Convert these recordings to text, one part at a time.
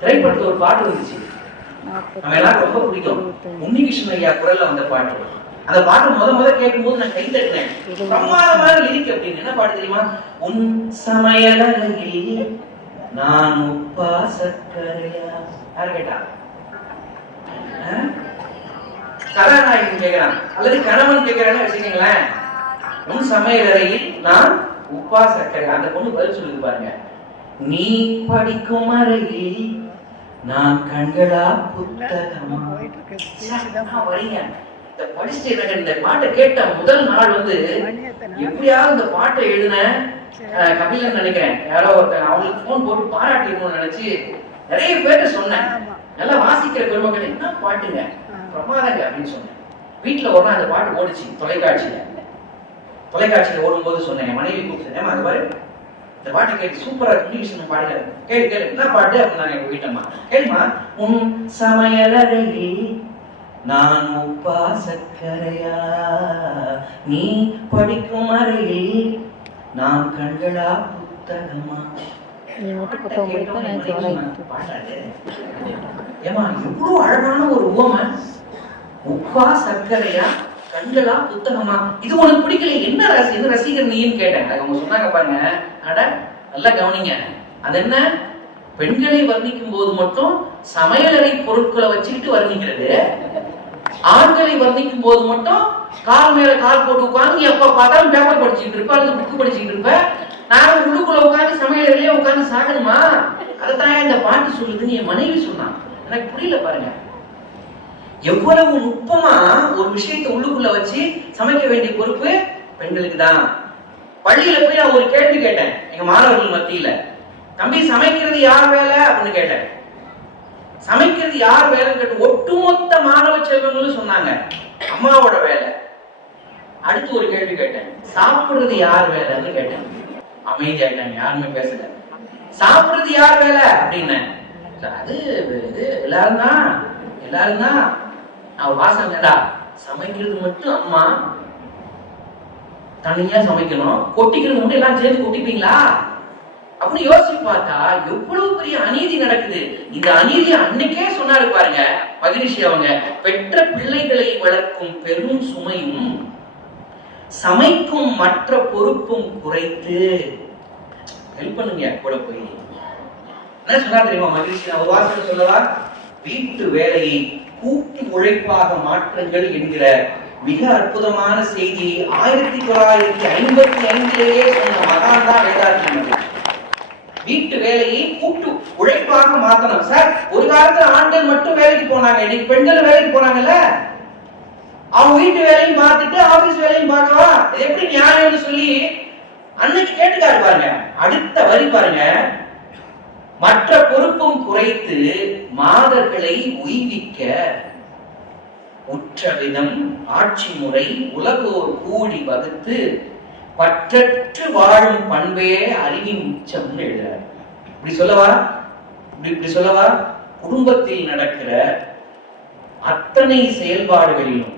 திரைப்படத்துல ஒரு பாட்டு இருந்துச்சு, நம்ம எல்லாரும் ரொம்ப பிடிக்கும். உன்னிகிருஷ்ணன் ஐயா குரல்ல வந்த பாட்டு. அந்த பாட்டு முத கேட்கும்போது நான் கை தட்டினேன். பிரமாதமான லிரிக். அப்படின்னு என்ன பாட்டு தெரியுமா? உன் சமையலறையில் நான் உப்பா சர்க்கரையா. யாரு கேட்டா? கதாநாயகன் கேட்கிறான் அல்லது கணவன் கேட்கிறான்னு வச்சுக்கீங்களேன். உன் சமையலறையில் நான் உப்பா சர்க்கரை. அந்த பொண்ணு பதில் சொல்லுது பாருங்க, நீ படிக்கும் அறையில் நான் கண்களா புத்தகமா. வரீங்க இந்த படிச்சுட்டு எனக்கு இந்த பாட்டை கேட்ட முதல் நாள் வந்து எப்படியாவது இந்த பாட்டை எழுதின கபிலன் நினைக்கிறேன், யாரோ ஒருத்தங்க அவங்களுக்கு போன் போட்டு பாராட்டிடணும்னு நினைச்சு நிறைய பேர்ட்ட சொன்னேன். நல்லா வாசிக்கிற பெருமக்கள் என்ன பாட்டுங்க பிரமாதங்க அப்படின்னு சொன்னேன். வீட்டுல ஒரு நாள் அந்த பாட்டு ஓடிச்சு தொலைக்காட்சியில ஓடும்போது சொன்னேன், என் மனைவி கூப்பிட்டு, அது பாரு இந்த பாட்டு கேட்டு சூப்பரா இங்கிலீஷ் பாடுங்க, கேளு என்ன பாட்டு அப்படின்னாங்க எங்க வீட்டம்மா. கேளுமா, உன் சமையலறையில் நான் உப்பா சர்க்கரையா, நீ படிக்கும் அறையில் நான் கண்களா புத்தகமா. ஏமா எவ்வளவு அழகான ஒரு உவமை. உப்பா சர்க்கரையா கண்களா புத்தகமா. இது உனக்கு பிடிக்கல, என்ன ரசிகர் நீன்னு கேட்டேன். அவங்க சொன்னாங்க பாருங்க, அட நல்லா கவனிங்க, அது என்ன பெண்களை வர்ணிக்கும் போது மட்டும் சமையலறை பொருட்களை வச்சுக்கிட்டு வர்ணிக்கிறது, ஆண்களை வர்ணிக்கும் போது மட்டும் கால் மேல கால் போட்டு உட்காந்து எப்ப பார்த்தாலும் பேப்பர் படிச்சுட்டு இருப்ப அல்லது புக்கு படிச்சுட்டு இருப்ப, நான் உள்ளுக்குள்ள உட்காந்து சமையலறையிலே உட்காந்து சாகணுமா? அதைத்தான் இந்த பாட்டு சொல்லுதுன்னு என் மனைவி சொன்னான். எனக்கு புரியல பாருங்க, எவ்வளவு நுட்பமா ஒரு விஷயத்தை உள்ளுக்குள்ள வச்சு சமைக்க வேண்டிய பொறுப்பு பெண்களுக்கு தான். பள்ளியில போய் நான் ஒரு கேள்வி கேட்டேன் எங்க மாணவர்கள் மத்தியில, தம்பி சமைக்கிறது யார் வேலை அப்படின்னு கேட்டேன். சமைக்கிறது யார் வேலைன்னு கேட்டு ஒட்டுமொத்த மாணவ செல்வங்களும் சொன்னாங்க அம்மாவோட வேலை. அடுத்து ஒரு கேள்வி கேட்டேன், சாப்பிடுறது யார் வேலைன்னு கேட்டேன். அமைதியாயிட்டாங்க, யாருமே பேசல. சாப்பிடுறது யார் வேலை அப்படின்னு, அது எல்லாரும் தான். அவ வாசங்கடா, சமைக்கிறது மட்டும் அம்மா தனியா சமைக்கணும், கொட்டிக்கிறது மட்டும் எல்லாம் சேர்ந்து கொட்டிப்பீங்களா அப்படின்னு யோசிச்சு பார்த்தா எவ்வளவு பெரிய அநீதி நடக்குது. இந்த அநீதி அன்னைக்கே சொன்னாரு பாருங்க மகிழ்ச்சி. அவங்க பெற்ற பிள்ளைகளை வளர்க்கும் பெரும் சுமையும் சமைக்கும் மற்ற பொறுப்பும் குறைத்து ஹெல்ப் பண்ணுங்க கூட போய். என்ன சொன்னா தெரியுமா மகிழ்ச்சி? நான் ஒரு வாசனை சொல்லவா? வீட்டு வேலையை கூட்டு உழைப்பாக மாற்றுங்கள் என்கிற மிக அற்புதமான செய்தியை 1955 சொன்ன மகான் தான் வேதாத்ரி. வீட்டு வேலையை கூட்டு உழைப்பாக மாத்தணும் சார். ஒரு காலத்துல ஆண்கள் மட்டும் வேலைக்கு போனாங்க, இன்னைக்கு பெண்கள் வேலைக்கு போனாங்கல்ல. அவங்க வீட்டு வேலையும் பார்த்துட்டு ஆபீஸ் வேலையும் பார்க்கவா, எப்படி நியாயம்னு சொல்லி அன்னைக்கு கேட்டுக்காரு பாருங்க. அடுத்த வரி பாருங்க, மற்ற பொறுப்பும் குறைத்து மாதர்களை உய்விக்க உற்ற விதம் ஆட்சி முறை உலகோர் கூடி வகுத்து பற்றற்று வாழும் பண்பே அறிவின் உச்சம்னு எழுதுறாரு. இப்படி சொல்லவா குடும்பத்தில் நடக்கிற அத்தனை செயல்பாடுகளிலும்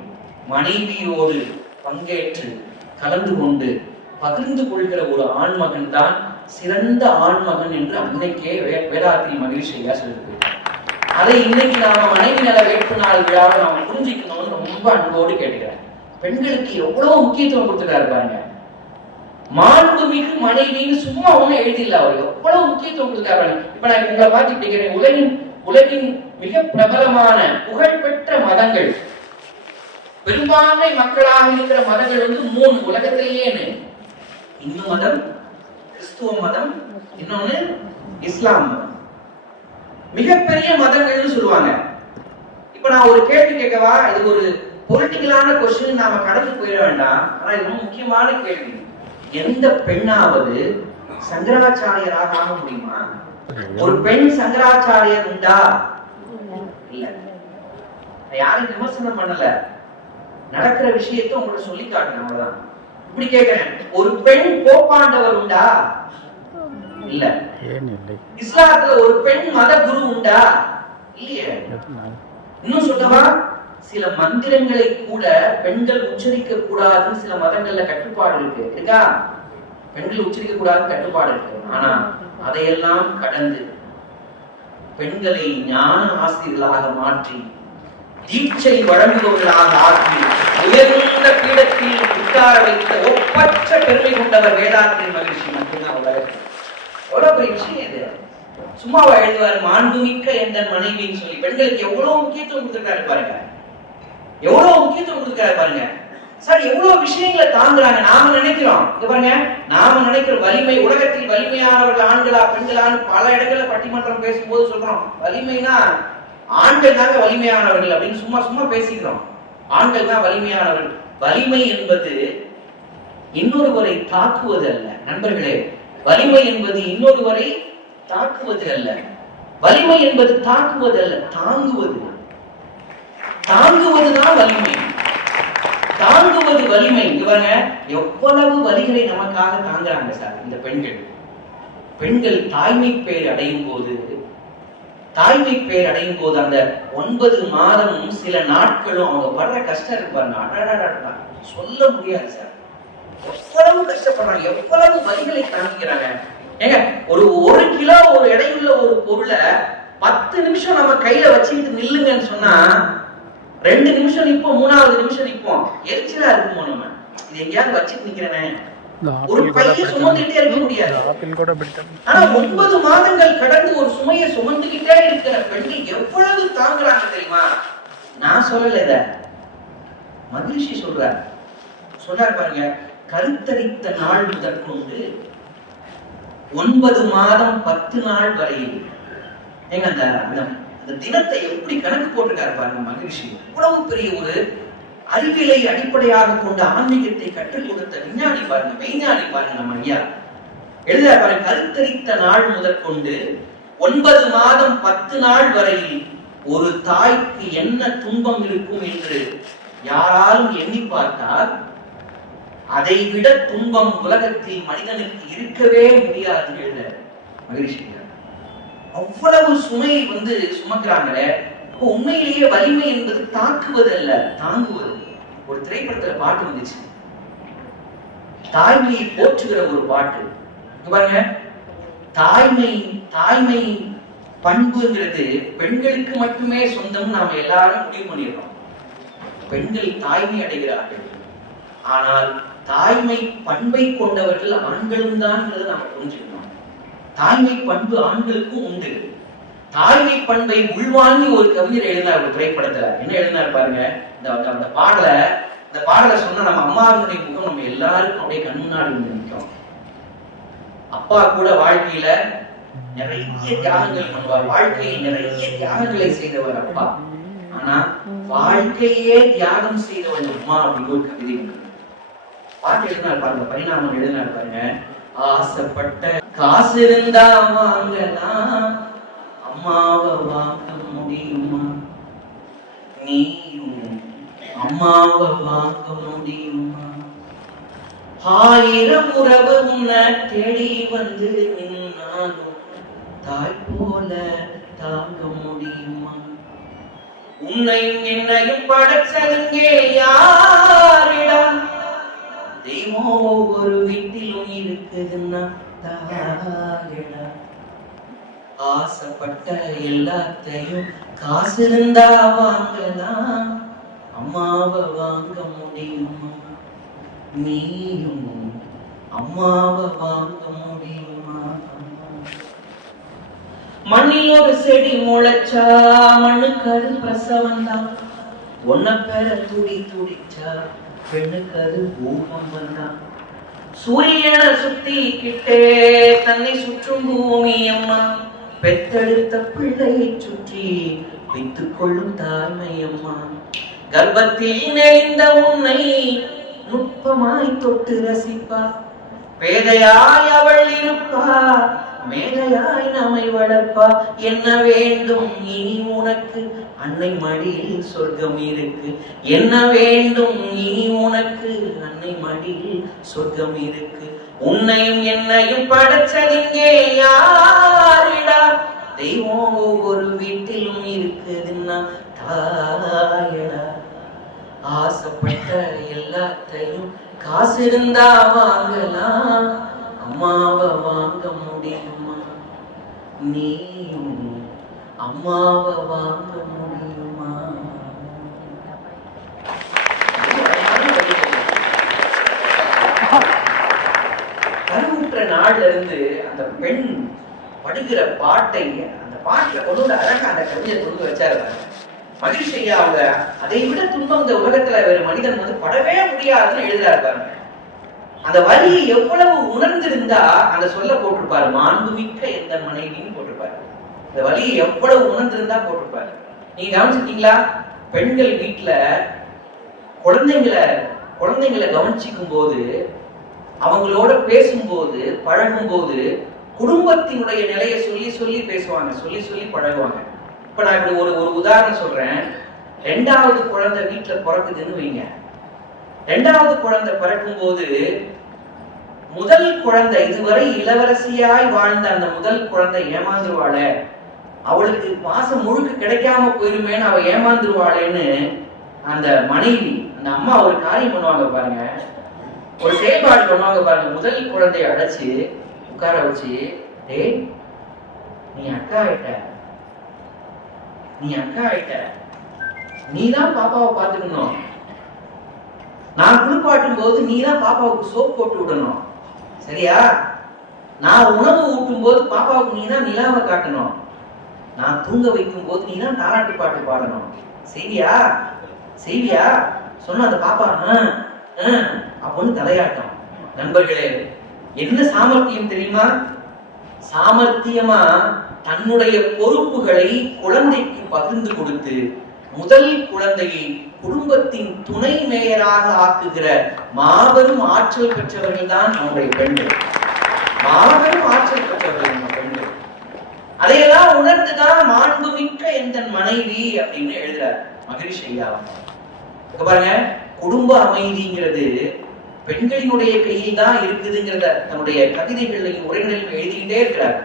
மனைவியோடு பங்கேற்று கலந்து கொண்டு பகிர்ந்து கொள்கிற ஒரு ஆண்மகன் தான் சிறந்த ஆண்மகன் என்று அன்னைக்கே வேதாத்ரி மகிழ்ச்சியா சொல்லிருக்கு. அதை இன்னைக்கு நாம மனைவி நல வேட்பு நாள் விழாவை நாம புரிஞ்சுக்கணும்னு ரொம்ப அன்போடு கேட்டுக்கிறேன். பெண்களுக்கு எவ்வளவு முக்கியத்துவம் கொடுத்துட்டாரு பாருங்க. மாண்புமிகு மனைவின்னு சும்மா ஒண்ணு எழுதில்ல, அவர் எவ்வளவு முக்கியத்துவம் கொடுத்தாரு. இப்ப நான் உங்களை பார்த்துக்கிட்டேன், உலகின் மிக பிரபலமான புகழ்பெற்ற மதங்கள், பெரும்பான்மை மக்களாக இருக்கிற மதங்கள் வந்து 3 உலகத்திலேயே. இந்து மதம், கிறிஸ்துவ மதம், இன்னொன்னு இஸ்லாம் மதம். மிகப்பெரிய மதங்கள்னு சொல்லுவாங்க. இப்ப நான் ஒரு கேள்வி கேட்கவா? இது ஒரு பொலிட்டிக்கலான கொஸ்டின், நாம கடந்து போயிட வேண்டாம். ஆனா இது ரொம்ப முக்கியமான கேள்வி. எந்த பெண்ணாவது சங்கராச்சாரியராக ஆக முடியுமா? ஒரு பெண் சங்கராச்சாரியர் உண்டா? இல்ல. யாரும் விமர்சனம் பண்ணல, நடக்கிற விஷயத்தை உங்களுக்கு சொல்லி காட்டுறேன், அவ்வளவுதான். இப்படி கேட்கிறேன், ஒரு பெண் போப்பாண்டவர் உண்டா? இல்ல. இஸ்லாத்துல ஒரு பெண் மத குரு உண்டா? இல்லையே. இன்னும் சொல்லவா, சில மந்திரங்களை கூட பெண்கள் உச்சரிக்க கூடாதுன்னு சில மதங்கள்ல கட்டுப்பாடு இருக்கா? பெண்கள் உச்சரிக்க கூடாதுன்னு கட்டுப்பாடு இருக்கு. ஆனா அதையெல்லாம் கடந்து பெண்களை ஞான ஆசிரியர்களாக மாற்றி தீட்சை வழங்குபவர்களாக ஆக்கி உயர்ந்த பீடத்தில் உட்கார வைத்த ஒப்பற்ற பெருமை கொண்டவர் வேதாத்ரி மகிழ்ச்சி மட்டும்தான் உலகத்தில். எவ்வளவு பெரிய விஷயம் இது. சும்மாவா எழுதுவார் மாண்புமிக்க எந்த மனைவின்னு சொல்லி. பெண்களுக்கு எவ்வளவு முக்கியத்துவம் கொடுத்திருக்காரு பாருங்க, எவ்வளவு முக்கியத்துவம் கொடுத்திருக்காரு பாருங்க. சார் எவ்வளவு விஷயங்களை தாங்குறாங்க. நாம நினைக்கிறோம், இங்க பாருங்க, நாம நினைக்கிற வலிமை, உலகத்தில் வலிமையானவர்கள் ஆண்களா பெண்களான்னு பல இடங்கள்ல பட்டிமன்றம் பேசும்போது சொல்றோம், வலிமைனா ஆண்கள் தாங்க வலிமையானவர்கள் அப்படின்னு சும்மா சும்மா பேசிக்கிறோம். ஆண்கள் தான் வலிமையானவர்கள். வலிமை என்பது இன்னொருவரை தாக்குவது அல்ல நண்பர்களே. வலிமை என்பது இன்னொருவரை தாக்குவது அல்ல. வலிமை என்பது தாக்குவது அல்ல, தாங்குவது. தாங்குவதுதான் வலிமை. தாங்குவது வலிமை. இங்க பாருங்க, எவ்வளவு வலிகளை நமக்காக தாங்குறாங்க சார் இந்த பெண்கள். பெண்கள் தாய்மை பேர் அடையும் போது, தாய்மை பேர் அடையும் போது அந்த 9 மாதமும் சில நாட்களும் அவங்க படுற கஷ்டம் இருக்கு பாருங்க, சொல்ல முடியாது சார். எவ்வளவு கஷ்டப்படுறாங்க, எவ்வளவு வலிகளை தாங்கிக்கிறாங்க. ஏங்க, ஒரு கிலோ ஒரு எடையுள்ள ஒரு பொருளை 10 நிமிஷம் நம்ம கையில வச்சுக்கிட்டு நில்லுங்கன்னு சொன்னா 2 நிமிஷம் நிப்போம், 3வது நிமிஷம் நிப்போம். எரிச்சலா இருக்குமோ நம்ம இது எங்கேயாவது வச்சுட்டு நிக்கிறேனே. ஒரு பைய சுமந்துட்டே இருக்க முடியாது. ஆனா 9 மாதங்கள் கடந்து ஒரு சுமையை சுமந்துகிட்டே இருக்கிற பெண்கள் எவ்வளவு தாங்குறாங்க தெரியுமா? நான் சொல்லல, இத மகிழ்ச்சி சொல்றார் பாருங்க. கருத்தரித்த நாள் முதற்கொண்டு 9 மாதம் 10 நாள் வரையில் ஏங்க அந்த தினத்தை எப்படி கணக்கு போட்டிருக்காரு பாருங்க மகிழ்ச்சி. இவ்வளவு பெரிய ஒரு அறிவியலை அடிப்படையாக கொண்ட ஆன்மீகத்தை கற்றுக் கொடுத்த விஞ்ஞானி பாருங்க, மெய்ஞானி பாருங்க நம்ம ஐயா எழுத பாருங்க. கருத்தரித்த நாள் முதற்கொண்டு 9 மாதம் 10 நாள் வரையில் ஒரு தாய்க்கு என்ன துன்பம் இருக்கும் என்று யாராலும் எண்ணி பார்த்தால் அதை விட துன்பம் உலகத்தில் மனிதனுக்கு இருக்கவே முடியாது எழுத மகிழ்ச்சி. அவ்வளவு சுமையை சுமக்கிறாங்களே. உண்மையிலேயே வலிமை என்பது தாக்குவது அல்ல, தாங்குவது. ஒரு திரைப்படத்துல பாட்டு வந்துச்சு, தாய்மையை போற்றுகிற ஒரு பாட்டு. பாருங்க, தாய்மை பண்புங்கிறது பெண்களுக்கு மட்டுமே சொந்தம். நாம எல்லாரும் முடிவு பண்ணிடுறோம். பெண்கள் தாய்மை அடைகிறார்கள், ஆனால் தாய்மை பண்பை கொண்டவர்கள் ஆண்களும் தான் நாம புரிஞ்சுக்கணும். தாய்மை பண்பு ஆண்களுக்கும் உண்டு. தாய்மை பண்பை உள்வாங்கி ஒரு கவிஞர் எழுதினார் ஒரு திரைப்படத்துல. என்ன எழுதினார் பாருங்க, இந்த பாடலை சொன்னா நம்ம அம்மாவினுடைய முகம் நம்ம எல்லாருக்கும் அப்படியே கண் முன்னாடி நிற்கும். அப்பா கூட வாழ்க்கையில நிறைய தியாகங்கள் பண்ணுவார், வாழ்க்கையில் நிறைய தியாகங்களை செய்தவர் அப்பா. ஆனா வாழ்க்கையே தியாகம் செய்தவன் அம்மா அப்படின்னு ஒரு கவிதை பாட்டு எழுதினார் பாருங்க, பரிணாமம் எழுதினார் பாருங்க. ஆசைப்பட்ட காசு இருந்தா வாங்கலாம், அம்மாவை வாங்க முடியுமா? நீயும் அம்மாவை வாங்க முடியுமா? 1000 உறவு உன்னை தேடி வந்து நின்னாலும் தாய் போல தாங்க முடியுமா? உன்னையும் என்னையும் படைச்சதுங்கே யாரிடா? தெய்வம் ஒவ்வொரு வீட்டிலும் இருக்குதுன்னா தாயடா. ஆசைப்பட்ட எல்லாத்தையும் காசு இருந்தா வாங்கலாம், அம்மாவை வாங்க முடியுமா? நீயும் அம்மாவை வாங்க முடியுமா? மண்ணில் ஒரு செடி முளைச்சா மண்ணுக்கு அது பிரசவம் தான். ஒன்ன பெற துடிச்சா பெண்ணுக்கு அது பூகம் வந்தான். சூரியனை சுத்தி கிட்டே தன்னை சுற்றும் பூமி அம்மா, பெத்தெடுத்த பிள்ளையை சுற்றி வைத்துக் கொள்ளும் தாய்மை அம்மா. கர்ப்பத்தில் நெளிந்த உன்னை நுட்பமாய் தொட்டு ரசிப்பா, பேதையாய் அவள் இருப்பா, மேதையாய் நம்மை வளர்ப்பா. என்ன வேண்டும் இனி உனக்கு, அன்னை மடியில் சொர்க்கம் இருக்கு. என்ன வேண்டும் இனி உனக்கு, அன்னை மடியில் சொர்க்கம் இருக்கு. உன்னையும் என்னையும் படைச்சதிங்கே யாரிடா? தெய்வம் ஒவ்வொரு வீட்டிலும் இருக்குதுன்னா தாயடா. ஆசைப்பட்ட எல்லாத்தையும் காசு இருந்தா வாங்கலாம், அம்மாவை வாங்க முடியுமா? நீயும் அம்மாவை வாங்க முடியுமா? கருவுற்ற நாள்ல இருந்து அந்த பெண் படுகிற பாட்டை, அந்த பாட்டுல கொண்டு அழகா அந்த கவிஞர் கொண்டு வச்சாரு. மகிழ்ச்சி ஐயா அவங்க அதை விட துன்பம் இந்த உலகத்துல வேறு மனிதன் வந்து படவே முடியாதுன்னு எழுதுறாரு பாருங்க. அந்த வரியை எவ்வளவு உணர்ந்திருந்தா அந்த சொல்ல போட்டிருப்பாரு, மாண்புமிக்க எந்த மனைவின்னு போட்டிருப்பாரு. இந்த வலியை எவ்வளவு உணர்ந்திருந்தா போட்டிருப்பாரு. நீங்க கவனிச்சிருக்கீங்களா? பெண்கள் வீட்டுல குழந்தைங்களை கவனிச்சிக்கும் போது, அவங்களோட பேசும்போது, பழகும் போது குடும்பத்தினுடைய நிலையை சொல்லி சொல்லி பேசுவாங்க, சொல்லி சொல்லி பழகுவாங்க. இப்ப நான் இப்படி ஒரு உதாரணம் சொல்றேன். 2வது குழந்தை வீட்டுல பிறக்குதுன்னு வைங்க. 2வது குழந்தை பிறக்கும் போது முதல் குழந்தை, இதுவரை இளவரசியாய் வாழ்ந்த அந்த முதல் குழந்தை ஏமாந்துருவாள, அவளுக்கு பாசம் முழுக்க கிடைக்காம போயிருமேன்னு அவ ஏமாந்துருவாளேன்னு அந்த மனைவி, அந்த அம்மா ஒரு காரியம் பண்ணுவாங்க பாருங்க, ஒரு செயல்பாடு பண்ணுவாங்க பாருங்க. முதல் குழந்தைய அழைச்சு உட்கார வச்சு, டேய் நீ அக்கா ஆயிட்ட, நீதான் பாப்பாவை பார்த்துக்கணும், நான் குளிப்பாட்டும் போது நீதான் பாப்பாவுக்கு சோப் போட்டு விடணும், சரியா? நான் உணவு ஊட்டும் போது பாப்பாவுக்கு நீதான் நிலாவை காட்டணும், நான் தூங்க வைக்கும் போது நீதான் தாராட்டு பாட்டு பாடணும், செய்வியா? சொன்ன அந்த பாப்பா அப்படின்னு தலையாட்டம். நண்பர்களே, என்ன சாமர்த்தியம் தெரியுமா? சாமர்த்தியமா தன்னுடைய பொறுப்புகளை குழந்தைக்கு பகிர்ந்து கொடுத்து முதல் குழந்தையை குடும்பத்தின் துணை மேயராக ஆக்குகிற மாபெரும் ஆற்றல் பெற்றவர்கள் தான் நம்முடைய பெண்கள். மாபெரும் ஆற்றல் பெற்றவர்கள் நம்ம பெண்கள். அதையெல்லாம் உணர்ந்துதான் மாண்புமிக்க எந்த மனைவி அப்படின்னு எழுதுறார் மகிழ்ச்சி ஐயா. பாருங்க, குடும்ப அமைதிங்கிறது பெண்களினுடைய கையில் தான் இருக்குதுங்கிறத தன்னுடைய கவிதைகளையும் உரைகளிலும் எழுதிக்கிட்டே இருக்கிறார்.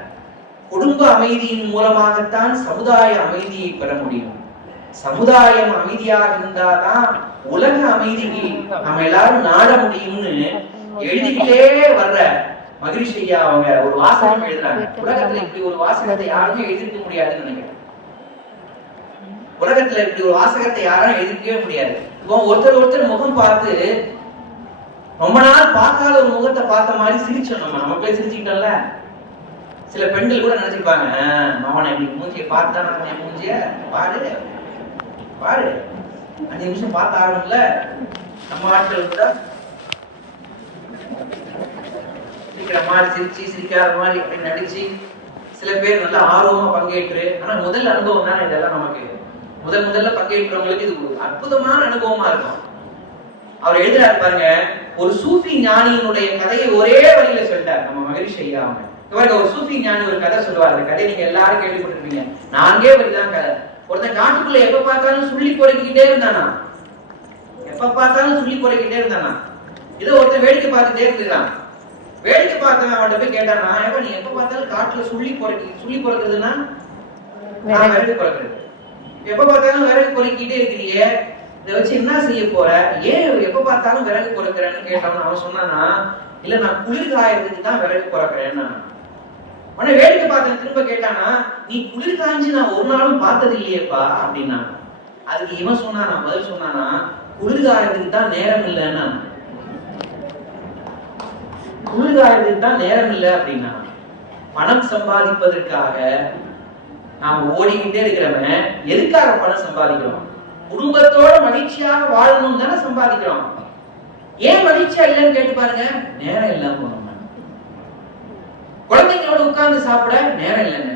குடும்ப அமைதியின் மூலமாகத்தான் சமுதாய அமைதியை பெற முடியும். சமுதாயம் அமைதியாக இருந்தாதான் உலக அமைதிக்கு நம்ம எல்லாரும் நாட முடியும்னு எழுதிக்கிட்டே வர்ற மகிழ்ச்சி ஐயா அவங்க ஒரு வாசகம் எழுதுறாங்க. உலகத்துல இப்படி ஒரு வாசகத்தை யாருமே எழுதிருக்க முடியாதுன்னு நினைக்கிறேன். உலகத்துல இப்படி ஒரு வாசகத்தை யாரும் எழுதிக்கவே முடியாது. இப்போ ஒருத்தர் முகம் பார்த்து ரொம்ப நாள் பார்க்காத ஒரு முகத்தை பார்த்த மாதிரி சிரிச்சோம். நம்ம போய் சிரிச்சுக்கிட்டோம்ல. சில பெண்கள் கூட நினைச்சிருப்பாங்க, மாமனை மூஞ்சியை பார்த்தா நம்ம மூஞ்சிய பாரு 5 நிமிஷம் பார்த்து ஆகணும்ல. நம்ம ஆட்கள் கூட சிரிக்கிற மாதிரி சிரிச்சு, சிரிக்காத மாதிரி அப்படி நடிச்சு, சில பேர் நல்லா ஆர்வமா பங்கேற்று. ஆனா முதல் அனுபவம் தானே இதெல்லாம். நமக்கு முதல்ல பங்கேற்றவங்களுக்கு இது ஒரு அற்புதமான அனுபவமா இருக்கும். அவர் எழுதுறாரு பாருங்க, ஒரு சூஃபி ஞானியினுடைய கதையை ஒரே வழியில சொல்லிட்டார் நம்ம மகிழ்ச்சி ஐயா அவங்க. ஒரு சூஃபி ஞானி ஒரு கதை சொல்லுவார். அந்த கதையை நீங்க எல்லாரும் கேள்விப்பட்டிருப்பீங்க. 4 வரிதான் கதை. ஒருத்தன் காட்டுக்குள்ள எப்ப பார்த்தாலும் சொல்லி குறைக்கிட்டே இருந்தானா. இதை ஒருத்தன் வேடிக்கை பார்த்துட்டே இருக்கிறான். வேடிக்கை பார்த்தவன் அவன்கிட்ட போய் கேட்டானா, ஏப்பா நீ எப்ப பார்த்தாலும் காட்டுல சொல்லி குறைக்கிறதுனா விறகு குறைக்கிறது, எப்ப பார்த்தாலும் விறகு குறைக்கிட்டே இருக்கிறியே, இதை வச்சு என்ன செய்ய போற, ஏன் எப்ப பார்த்தாலும் விறகு குறைக்கிறேன்னு கேட்டான். அவன் சொன்னானா, இல்ல நான் குளிர் காயறதுக்கு தான் விறகு குறைக்கிறேன்னா. உடனே வேடிக்கை பார்த்தவன் திரும்ப கேட்டானா, நீ குளிர் காய்ஞ்சு நான் ஒரு நாளும் பார்த்தது இல்லையேப்பா அப்படின்னா. அதுக்கு இவன் சொன்னானா, பதில் சொன்னானா, குளிர் காயறதுக்கு தான் நேரம் இல்லைன்னா. குளிர் காயறதுக்கு தான் நேரம் இல்லை அப்படின்னா. பணம் சம்பாதிப்பதற்காக நாம ஓடிக்கிட்டே இருக்கிறவன் எதுக்காக பணம் சம்பாதிக்கிறோம்? குடும்பத்தோட மகிழ்ச்சியாக வாழணும் தானே சம்பாதிக்கிறோம். ஏன் மகிழ்ச்சியா இல்லைன்னு கேட்டு பாருங்க. நேரம் இல்லாம போனோம். குழந்தைங்களோட உட்கார்ந்து சாப்பிட நேரம் இல்லைங்க.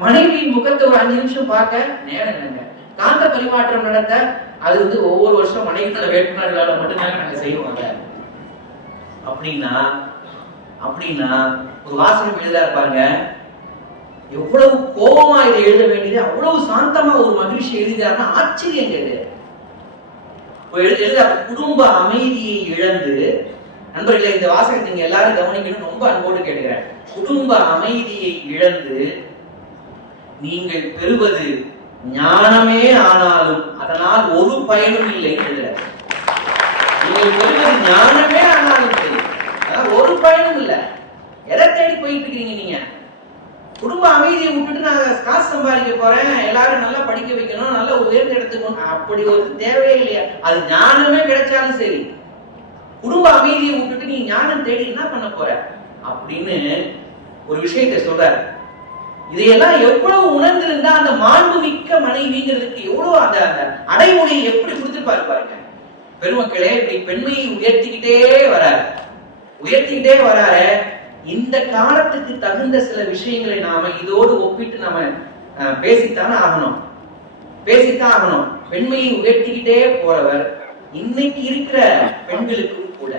மனைவியின் முகத்தை ஒரு 5 நிமிஷம் பார்க்க நேரம் இல்லைங்க. காந்த பரிமாற்றம் நடத்த அது வந்து ஒவ்வொரு வருஷம் மனைவியோட வேட்பாளர் வேலை மட்டும்தாங்க நாங்க செய்வோங்க. அப்படின்னா ஒரு வாசகம் எழுதாரு பாருங்க. எவ்வளவு கோபமா இதை எழுத வேண்டியது, அவ்வளவு சாந்தமா ஒரு மகிழ்ச்சி எழுதினாருன்னா ஆச்சரியம் இது. குடும்ப அமைதியை இழந்து, நண்பர்களே இந்த வாசகத்தை நீங்க எல்லாரும் கவனிக்கணும், ரொம்ப அன்போடு கேட்கிறேன். குடும்ப அமைதியை இழந்து நீங்கள் பெறுவது ஞானமே ஆனாலும் அதனால் ஒரு பயனும் இல்லை எழுதுறாரு. நீங்கள் பெறுவது ஞானமே ஆனாலும் சரி, அதான் ஒரு பயனும் இல்லை. எதை தேடி போயிட்டு இருக்கீங்க நீங்க? குடும்ப அமைதியை விட்டுட்டு நான் காசு சம்பாதிக்க போறேன், எல்லாரும் நல்லா படிக்க வைக்கணும், நல்ல உயர்ந்த இடத்துக்கு, அப்படி ஒரு தேவையே இல்லையா? அது ஞானமே கிடைச்சாலும் சரி, குடும்ப அமைதியை விட்டுட்டு நீ ஞானம் தேடி என்ன பண்ண போற அப்படின்னு ஒரு விஷயத்தை சொல்றாரு. இதையெல்லாம் எவ்வளவு உணர்ந்திருந்தா அந்த மாண்புமிக்க மனைவிங்கிறதுக்கு எவ்வளவு அந்த அடைமொழியை எப்படி கொடுத்துருப்பாரு பாருங்க. பெருமக்களே, இப்படி பெண்மையை உயர்த்திக்கிட்டே வராரு. இந்த காலத்துக்கு தகுந்த சில விஷயங்களை நாம இதோடு ஒப்பிட்டு நாம பேசித்தான் ஆகணும். பெண்மையை உயர்த்திக்கிட்டே போறவர் இன்னைக்கு இருக்கிற பெண்களுக்கும் கூட,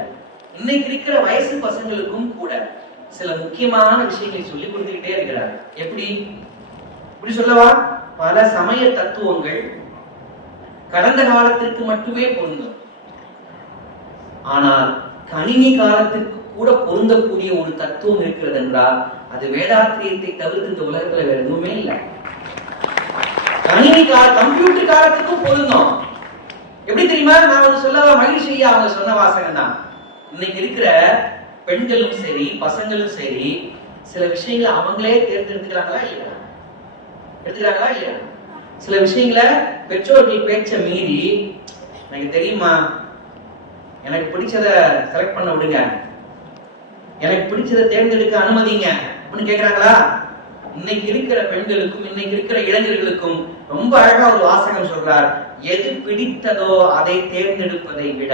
இன்னைக்கு இருக்கிற வயசு பசங்களுக்கும் கூட சில முக்கியமான விஷயங்களை சொல்லி கொடுத்துக்கிட்டே இருக்கிறார். எப்படி சொல்லவா? பல சமய தத்துவங்கள் கடந்த காலத்திற்கு மட்டுமே பொருந்தும். ஆனால் கணினி காலத்திற்கு கூட பொருந்தக்கூடிய ஒரு தத்துவம் இருக்கிறது என்றால் அது வேதாத்திரியத்தை தவிர்த்து இந்த உலகத்துல வேற எதுவுமே இல்லை. கம்ப்யூட்டர் காலத்துக்கும் பொருந்தும். எப்படி தெரியுமா? நான் ஒண்ணு சொல்ல, மகிழ்ச்சி அவங்க சொன்ன வாசகம் தான். இன்னைக்கு இருக்கிற பெண்களும் சரி பசங்களும் சரி சில விஷயங்களை அவங்களே தேர்ந்தெடுத்துக்கிறாங்களா இல்லையா? சில விஷயங்களை பெற்றோர்கள் பேச்ச மீறி, எனக்கு தெரியுமா, எனக்கு பிடிச்சத செலக்ட் பண்ண விடுங்க, எனக்கு பிடிச்சதை தேர்ந்தெடுக்க அனுமதிங்க அப்படின்னு கேட்கிறாங்களா? இன்னைக்கு இருக்கிற பெண்களுக்கும் இன்னைக்கு இருக்கிற இளைஞர்களுக்கும் ரொம்ப அழகா ஒரு வாசகம் சொல்றார். எது பிடித்ததோ அதை தேர்ந்தெடுப்பதை விட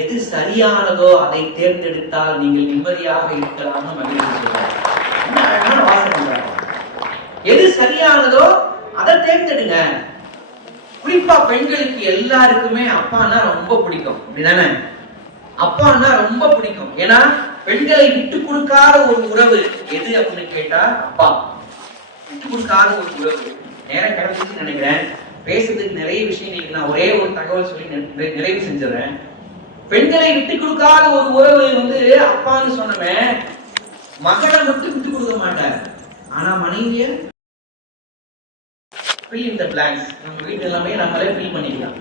எது சரியானதோ அதை தேர்ந்தெடுத்தால் நீங்கள் நிம்மதியாக இருக்கலாம்னு மகிழ்ச்சி சொல்றார். என்ன அழகான வாசகம். எது சரியானதோ அதை தேர்ந்தெடுங்க. குறிப்பா பெண்களுக்கு எல்லாருக்குமே அப்பான்னா ரொம்ப பிடிக்கும், அப்படிதானே? அப்பான்னா ரொம்ப பிடிக்கும். ஏன்னா பெண்களை விட்டு கொடுக்காத ஒரு உறவு எது அப்படின்னு கேட்டா அப்பா. விட்டு கொடுக்காத ஒரு உறவு. நேரம் கிடைச்சிச்சு நினைக்கிறேன். பேசுறதுக்கு நிறைய விஷயங்களுக்கு நான் ஒரே ஒரு தகவல் சொல்லி நிறைவு செஞ்சிடறேன். பெண்களை விட்டு கொடுக்காத ஒரு உறவு அப்பான்னு சொன்னவன் மகளை மட்டும் விட்டு கொடுக்க மாட்டார். ஆனா மனைவிய fill in the blanks நம்ம வீட்டு எல்லாமே நம்மளே ஃபில் பண்ணிக்கலாம்.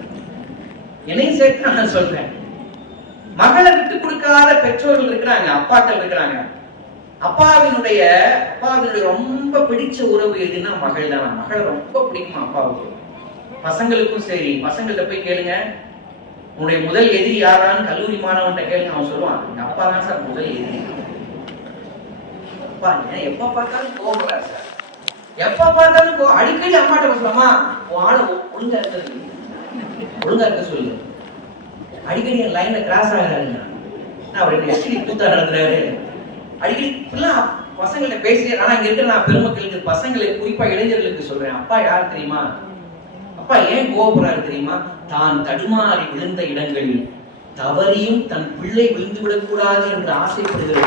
என்னையும் சேர்த்து நான் சொல்றேன். மகளை விட்டு கொடுக்காத பெற்றோர்கள் இருக்கிறாங்க, அப்பாக்கள் இருக்கிறாங்க. அப்பாவினுடைய ரொம்ப பிடிச்ச உறவு எதுன்னா மகள் தான். மகளை ரொம்ப பிடிக்குமா அப்பாவுக்கு. பசங்களுக்கும் சரி, பசங்கள்ட்ட போய் கேளுங்க, உன்னுடைய முதல் எதிரி யாரான்னு கல்லூரி மாணவன்கிட்ட கேளுங்க, அவன் சொல்லுவான், எங்க அப்பா தான் சார் முதல் எதிரி. அப்பா எப்ப பார்த்தாலும் கோபப்படுறாரு சார், எப்ப பார்த்தாலும் அடிக்கடி அம்மாட்ட பேசலாமா, ஆளை ஒழுங்கா இருக்க சொல்லு, அடிக்கடி என் லைன்ல கிராஸ் ஆகிறாருங்க, அவர் எஸ்டி கூத்தா நடத்துறாரு, அடிக்கடி பசங்கள்ட்ட பேசுறேன். ஆனா இங்க இருக்கிற நான் பெருமக்களுக்கு, பசங்களுக்கு, குறிப்பா இளைஞர்களுக்கு சொல்றேன், அப்பா யாரு தெரியுமா? அப்பா ஏன் கோபப்படுறாரு தெரியுமா? தான் தடுமாறி விழுந்த இடங்களில் தவறியும் தன் பிள்ளை விழுந்து விடக்கூடாது என்று ஆசைப்படுகிற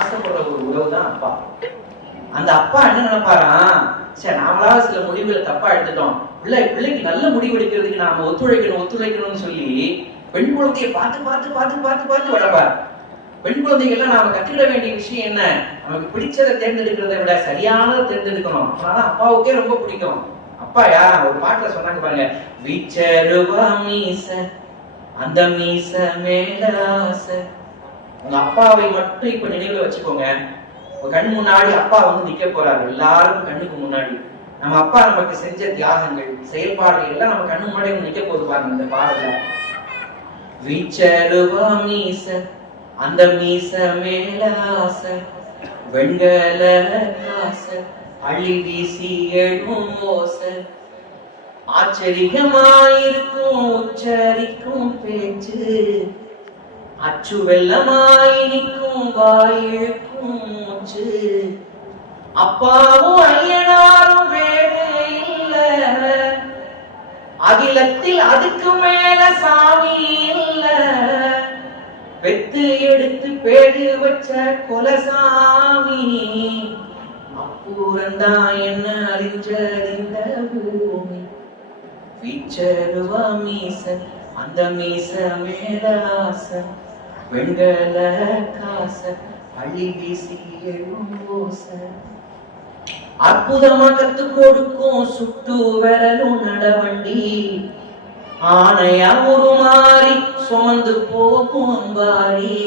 ஆசைப்படுற ஒரு உறவு தான் அப்பா. அந்த அப்பா என்ன நினைப்பாராம், சரி நாமளாவது சில முடிவுகளை தப்பா எடுத்துட்டோம், பிள்ளைக்கு நல்ல முடிவு எடுக்கிறதுக்கு நாம ஒத்துழைக்கணும்னு சொல்லி பெண் குழந்தையை பார்த்து வளர்ப்பார். பெண் குழந்தைகள்லாம் நாம கத்துக்கிட வேண்டிய விஷயம் என்ன? நமக்கு பிடிச்சதை தேர்ந்தெடுக்கிறதை விட சரியானதை தேர்ந்தெடுக்கணும். அதனால அப்பாவுக்கே ரொம்ப பிடிக்கும். அப்பா ஒரு பாட்டுல சொன்னாங்க பாருங்க, வீச்சருவா மீச அந்த மீச மேல ஆசை. உங்க அப்பாவை மட்டும் இப்ப நினைவுல வச்சுக்கோங்க. கண் முன்னாடி அப்பா நிக்க போறாரு, எல்லாரும் கண்ணுக்கு முன்னாடி. நம்ம அப்பா நமக்கு செஞ்ச தியாகங்கள், செயல்பாடுகள் எல்லாம் நம்ம கண்ணு முன்னாடி நிக்க போது பாருங்க இந்த பாடல. வீச்சருவா மீச அந்த மீச மேல ஆசை, வெண்கல காசை அள்ளி வீசி எழும் ஓசை, ஆச்சரியமாயிருக்கும் உச்சரிக்கும் பேச்சு, அச்சு வெள்ளமாய் நிற்கும் வாயிழுக்கும் மூச்சு, அப்பாவும் ஐயனாரும் வேலை இல்ல, அகிலத்தில் அதுக்கு மேல சாமி இல்ல, பெத்து எடுத்து பேடு வச்ச கொலசாமி, அப்பூரந்தான் என்ன அறிஞ்சது இந்த பூமி, வீச்சருவா மீச அந்த மீச மேல ஆசை, வெண்கல காச அள்ளி வீசி எழும் ஓசை, அற்புதமா கத்து கொடுக்கும் சுட்டு விரலும் நடவண்டி, ஆனையா ஒரு மாறி சுமந்து போகும் அம்பாரி,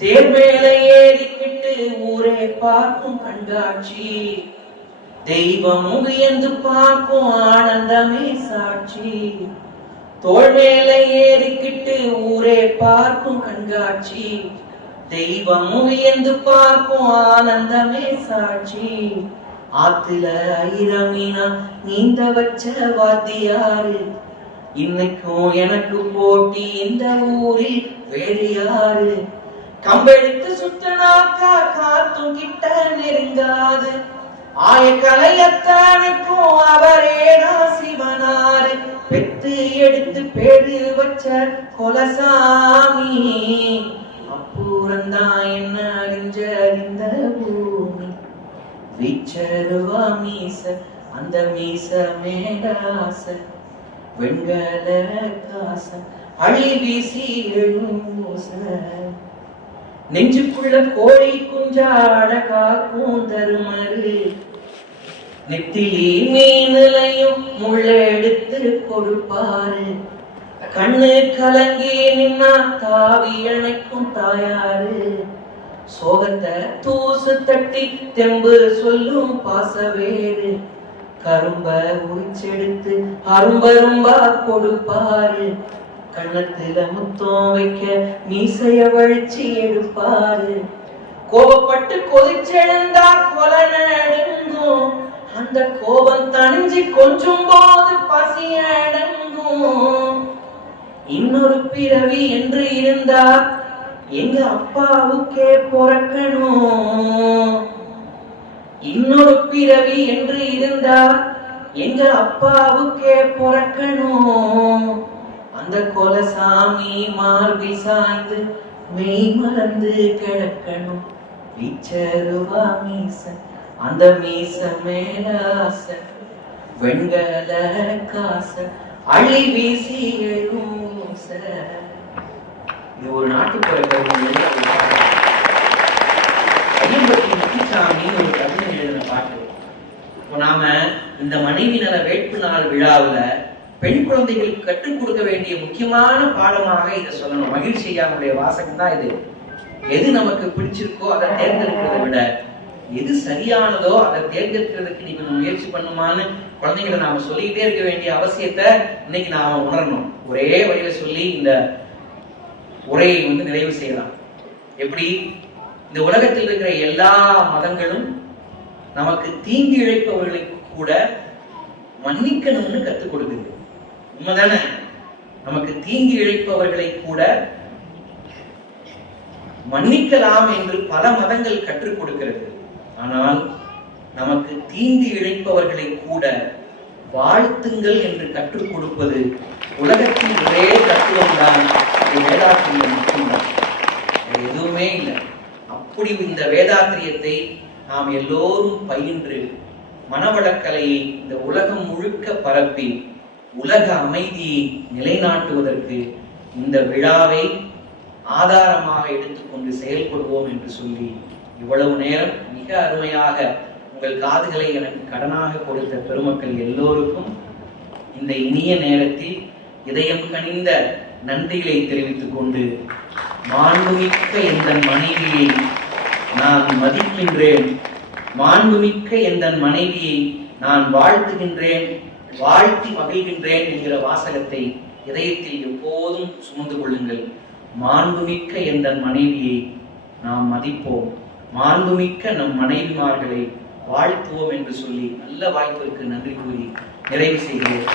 தேர்மேல ஏறிக்கிட்டு ஊரே பார்க்கும் கண்காட்சி, தெய்வம் வியந்து பார்க்கும் ஆனந்தமே சாட்சி. தோள் மேல ஏறிக்கிட்டு ஊரே பார்க்கும் கண்காட்சி, தெய்வம் வியந்து பார்க்கும் ஆனந்தமே சாட்சி. ஆத்துல ஐரமீனா நீந்த வச்ச வாத்தியாரு, இன்னைக்கும் எனக்கு போட்டி இந்த ஊரில் வேறு யாரு. கம்பெடுத்து சுத்தனாக்கா காத்தும் கிட்ட நெருங்காது, ஆயக்கலையத்தானுக்கும் அவரேதான் சிவனாரு. பெத்து எடுத்து பேரு வச்ச கொலசாமி, அப்புறந்தான் என்ன அறிஞ்ச இந்த பூமி. வீச்சருவா மீச அந்த மீச மேலாச, வெண்கல காச அழி வீசி எழுமூச. நெஞ்சுக்குள்ள கோழி குஞ்சாட காக்கும் தருமரு, நெத்திலி மீனிலையும் முள்ளெடுத்து கொடுப்பாரு. கண்ணு கலங்கி நின்னா தாவி அணைக்கும் தாயாரு, சோகத்தை தூசு தட்டி தெம்பு சொல்லும் பாசவேறு. கரும்ப உரிச்செடுத்து அரும்பரும்பா கொடுப்பாரு, கண்ணத்துல முத்தம் வைக்க மீசைய வழிச்சு எடுப்பாரு. கோபப்பட்டு கொதிச்செழுந்தா கொலை நடுங்கும், அந்த கோபம் தணிஞ்சு கொஞ்சம் போது பசி அடங்கும். இன்னொரு பிறவி என்று இருந்தா எங்க அப்பாவுக்கே பொறக்கணும். இன்னொரு பிறவி என்று இருந்தா எங்க அப்பாவுக்கே பொறக்கணும். அந்த கொலசாமி மார்பில் சாய்ந்து மெய் மறந்து கிடக்கணும். வீச்சருவா மீச அந்த மீச மேலாச, வெண்கல காச அழி வீசி எழுமூச. இது ஒரு நாட்டுப்புற கவிஞர் ஐயம்பட்டி முத்துசாமி ஒரு கவிஞர் எழுதின பாட்டு. இப்போ நாம இந்த மனைவி நல வேட்பு நாள் விழாவுல பெண் குழந்தைகளுக்கு கற்றுக் கொடுக்க வேண்டிய முக்கியமான பாடமாக இதை சொல்லணும். மகிழ்ச்சி ஐயாவுடைய வாசகம் தான் இது. எது நமக்கு பிடிச்சிருக்கோ அதை தேர்ந்தெடுக்கிறத விட எது சரியானதோ அதை தேர்ந்தெடுக்கிறதுக்கு நீங்க முயற்சி பண்ணுமான்னு குழந்தைகளை நாம சொல்லிக்கிட்டே இருக்க வேண்டிய அவசியத்தை இன்னைக்கு நாம உணரணும். ஒரே வழியில சொல்லி இந்த உரையை நிறைவு செய்யலாம். எப்படி? இந்த உலகத்தில் இருக்கிற எல்லா மதங்களும் நமக்கு தீங்கு இழைப்பவர்களுக்கு கூட மன்னிக்கணும்னு கத்துக் கொடுக்குது. உண்மைதானே? நமக்கு தீங்கு இழைப்பவர்களை கூட மன்னிக்கலாம் என்று பல மதங்கள் கற்றுக் கொடுக்கிறது. ஆனால் நமக்கு தீங்கு இழைப்பவர்களை கூட வாழ்த்துங்கள் என்று கற்றுக் கொடுப்பது உலகத்தின் ஒரே தத்துவம் தான். வேதாத்திரியம் மட்டும்தான், எதுவுமே இல்லை. அப்படி இந்த வேதாத்திரியத்தை நாம் எல்லோரும் பயின்று மனவளக்கலையை இந்த உலகம் முழுக்க பரப்பி உலக அமைதியை நிலைநாட்டுவதற்கு இந்த விழாவை ஆதாரமாக எடுத்துக்கொண்டு செயல்படுவோம் என்று சொல்லி இவ்வளவு நேரம் மிக அருமையாக உங்கள் காதுகளை எனக்கு கடனாக கொடுத்த பெருமக்கள் எல்லோருக்கும் இந்த இனிய நேரத்தில் இதயம் கனிந்த நன்றிகளை தெரிவித்துக் கொண்டு, மாண்புமிக்க எந்த மனைவியை நான் மதிக்கின்றேன், மாண்புமிக்க எந்த மனைவியை நான் வாழ்த்துகின்றேன், வாழ்த்தி மகிழ்கின்றேன் என்கிற வாசகத்தை இதயத்தில் எப்போதும் சுமந்து கொள்ளுங்கள். மாண்புமிக்க எந்த மனைவியை நாம் மதிப்போம், மாண்புமிக்க நம் மனைவிமார்களை வாழ்த்துவோம் என்று சொல்லி நல்ல வாய்ப்பிற்கு நன்றி கூறி நிறைவு செய்கிறேன்.